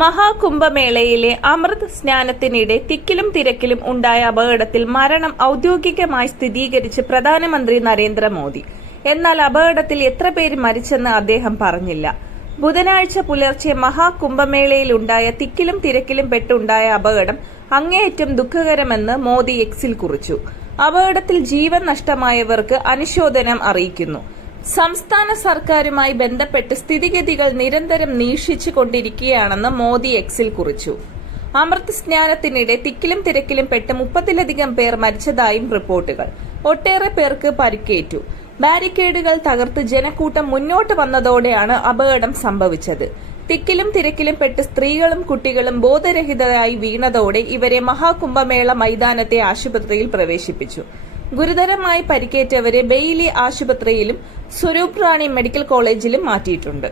മഹാകുംഭമേളയിലെ അമൃത് സ്നാനത്തിനിടെ തിക്കിലും തിരക്കിലും ഉണ്ടായ അപകടത്തിൽ മരണം ഔദ്യോഗികമായി സ്ഥിരീകരിച്ച് പ്രധാനമന്ത്രി നരേന്ദ്രമോദി. എന്നാൽ അപകടത്തിൽ എത്ര പേര് മരിച്ചെന്ന് അദ്ദേഹം പറഞ്ഞില്ല. ബുധനാഴ്ച പുലർച്ചെ മഹാകുംഭമേളയിലുണ്ടായ തിക്കിലും തിരക്കിലും പെട്ടുണ്ടായ അപകടം അങ്ങേയറ്റം ദുഃഖകരമെന്ന് മോദി എക്സിൽ കുറിച്ചു. അപകടത്തിൽ ജീവൻ നഷ്ടമായവർക്ക് അനുശോചനം അറിയിക്കുന്നു. സംസ്ഥാന സർക്കാരുമായി ബന്ധപ്പെട്ട് സ്ഥിതിഗതികൾ നിരന്തരം നീക്ഷിച്ചു കൊണ്ടിരിക്കുകയാണെന്ന് മോദി എക്സിൽ കുറിച്ചു. അമൃത് സ്നാനത്തിനിടെ തിക്കിലും തിരക്കിലും പെട്ട് മുപ്പതിലധികം പേർ മരിച്ചതായും റിപ്പോർട്ടുകൾ. ഒട്ടേറെ പേർക്ക് പരിക്കേറ്റു. ബാരിക്കേഡുകൾ തകർത്ത് ജനക്കൂട്ടം മുന്നോട്ട് വന്നതോടെയാണ് അപകടം സംഭവിച്ചത്. തിക്കിലും തിരക്കിലും പെട്ട് സ്ത്രീകളും കുട്ടികളും ബോധരഹിതരായി വീണതോടെ ഇവരെ മഹാകുംഭമേള മൈതാനത്തെ ആശുപത്രിയിൽ പ്രവേശിപ്പിച്ചു. ഗുരുതരമായി പരിക്കേറ്റവരെ ബെയിലി ആശുപത്രിയിലും സ്വരൂപ് റാണി മെഡിക്കൽ കോളേജിലും മാറ്റിയിട്ടുണ്ട്